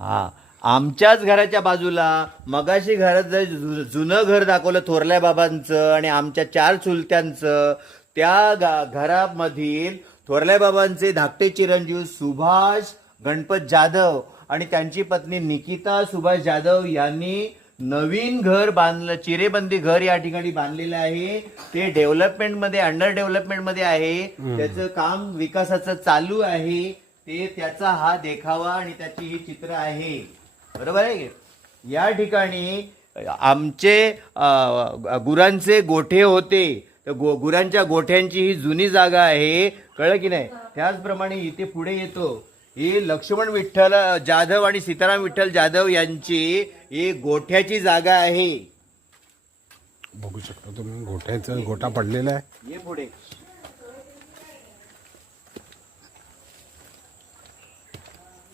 हा. आमच्याच घराच्या बाजूला मगाशी घरात जर जु- जुनं घर दाखवलं थोरल्या बाबांचं आणि आमच्या चार चुलत्यांचं त्या गा- घरामधील थोरल्या बाबांचे धाकटे चिरंजीव सुभाष गणपत जाधव आणि त्यांची पत्नी निकिता सुभाष जाधव यांनी नवीन घर बांधलं चिरेबंदी घर या ठिकाणी बांधलेलं आहे. ते डेव्हलपमेंटमध्ये अंडर डेव्हलपमेंटमध्ये आहे. त्याचं काम विकासाचं चालू आहे. ते त्याचा हा देखावा आणि त्याची ही चित्र आहे. बरोबर आहे या ठिकाणी आमचे गुरांचे गोठे होते. तर गो गुरांच्या गोठ्यांची ही जुनी जागा आहे. कळलं की नाही? त्याचप्रमाणे इथे पुढे येतो. ही लक्ष्मण विठ्ठल जाधव आणि सीताराम विठ्ठल जाधव यांची ही गोठ्याची जागा आहे. बघू शकता तुम्ही गोठ्याचं गोठा पडलेला आहे. ये पुढे.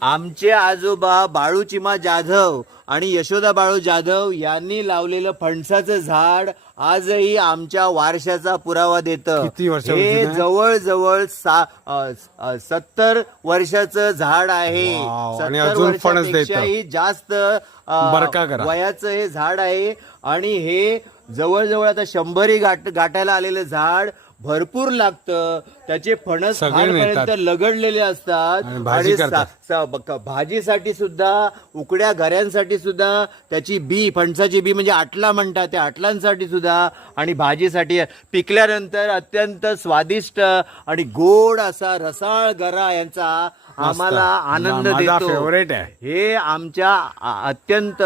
आमचे आजोबा बाळूचिमा जाधव आणि यशोदा बाळू जाधव यांनी लावलेलं फणसाचं झाड आजही आमच्या वारशाचा पुरावा देतं हे आहे? जवळ सा सत्तर वर्षाचं झाड आहे वाव, आणि 70 अजून फणस देतं. वर्षापेक्षाही जास्त. वयाचं हे झाड आहे आणि हे जवळजवळ आता शंभरी गाठ गाठायला आलेलं झाड भरपूर लागतं त्याचे फणस. लगडलेले असतात आणि भाजीसाठी सुद्धा उकड्या घऱ्यांसाठी सुद्धा त्याची बी फणसाची बी म्हणजे आटला म्हणतात त्या आटलांसाठी सुद्धा आणि भाजीसाठी पिकल्यानंतर अत्यंत स्वादिष्ट आणि गोड असा रसाळ गरा यांचा आम्हाला आनंद मा- माझा देतो favorite आहे. हे आमच्या अत्यंत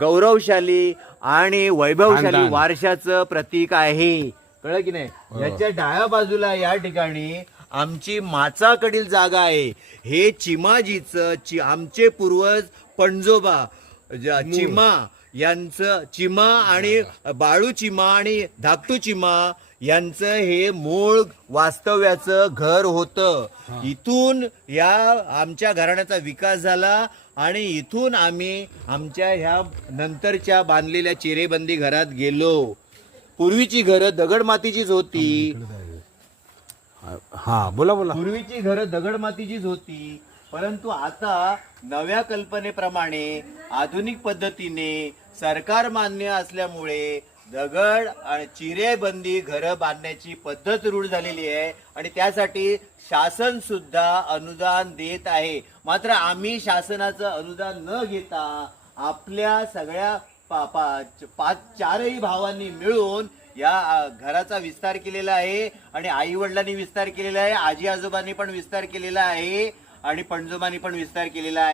गौरवशाली आणि वैभवशाली. वारशाचं प्रतीक आहे कळलं की नाही? याच्या डाव्या बाजूला या ठिकाणी आमची माचाकडील जागा आहे. हे चिमाजीचं चि आमचे पूर्वज पणजोबा चिमा यांचं चिमा आणि बाळू चिमा आणि धाकटू चिमा यांचं हे मूळ वास्तव्याचं घर होतं. इथून या आमच्या घराण्याचा विकास झाला आणि इथून आम्ही आमच्या ह्या नंतरच्या बांधलेल्या चिरेबंदी घरात गेलो. पूर्वीची घरं दगड मातीचीच होती. हा बोला बोला. पूर्वीची घरं दगड मातीचीच होती. परंतु आता नव्या कल्पनेप्रमाणे आधुनिक पद्धतीने सरकार मान्य असल्यामुळे दगड आणि चिरेबंदी घरं बांधण्याची पद्धत रूढ झालेली आहे आणि त्यासाठी शासन सुद्धा अनुदान देत आहे. मात्र आम्ही शासनाचं अनुदान न घेता आपल्या सगळ्या पा पाच पाच चारही भावांनी मिळून या घराचा विस्तार केलेला आहे आणि आई वडिलांनी विस्तार केलेला आहे आजी आजोबांनी पण विस्तार केलेला आहे आणि पणजोबांनी पण विस्तार केलेला आहे.